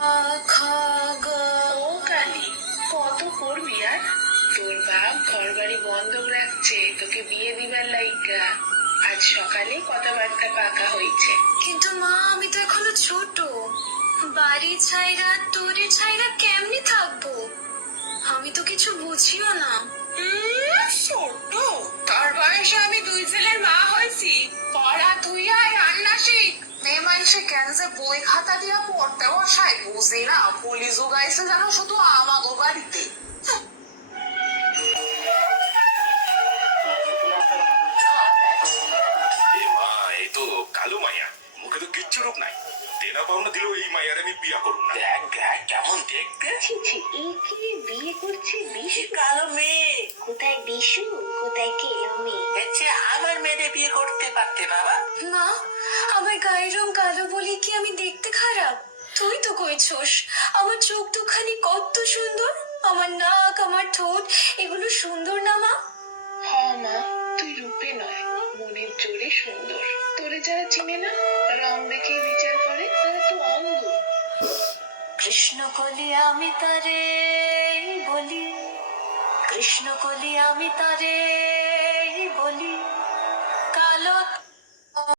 খা গ। ও কালি, কত করবি আর? তোর বাপ ঘর বাড়ি বন্ধক রাখছে তোকে বিয়ে দিবার লাইগা। আজ সকালে কথাবার্তা পাকা হয়েছে। কিন্তু মা, আমি তো এখনো ছোট। বাড়ি ছাইরা তোরে ছাইরা কেমনে থাকবো? আমি তো কিছু বুঝিও না। ছোট? তোর বয়সে আমি 2 ছেলের মা হয়েছি। পড়া তুই আয়, রান্না শিখ। মেয়ে মানুষে কেন যে বই খাতা দিয়া পড়তে বসায় বুঝি না। পুলি জোগাইছে যেন শুধু আমাগো বাড়িতে। এ মা, এই তো কালো মাইয়া, মুখে তো কিচ্ছু রূপ নাই। দেনা পাওনা দিলেও এই মাইয়ার আমি বিয়া করুন না। দেখ দেখ কেমন দেখতে। ছি ছি, এই কি বিয়ে করছে বিশু? কালো মেয়ে। কোথায় বিশু, কোথায় কেলো মেয়ে? এসে আমার মেয়েরে বিয়ে করতে পারতে বাবা। মা, আমার গায়ের রং কালো বলে কি আমি দেখতে খারাপ? তুই তো কইছস আমার চোখ দুখানি কত সুন্দর, আমার নাক, আমার ঠোঁট এগুলো সুন্দর না মা? হ্যাঁ মা, তুই রূপে নয় মনের জোরে সুন্দর। তোরে যারা চিনে না, রং দেখে বিচার করে, তারা তো অন্ধ। কৃষ্ণ কলি আমি তারে বলি, কৃষ্ণ কলি আমি তারে বলি, কালো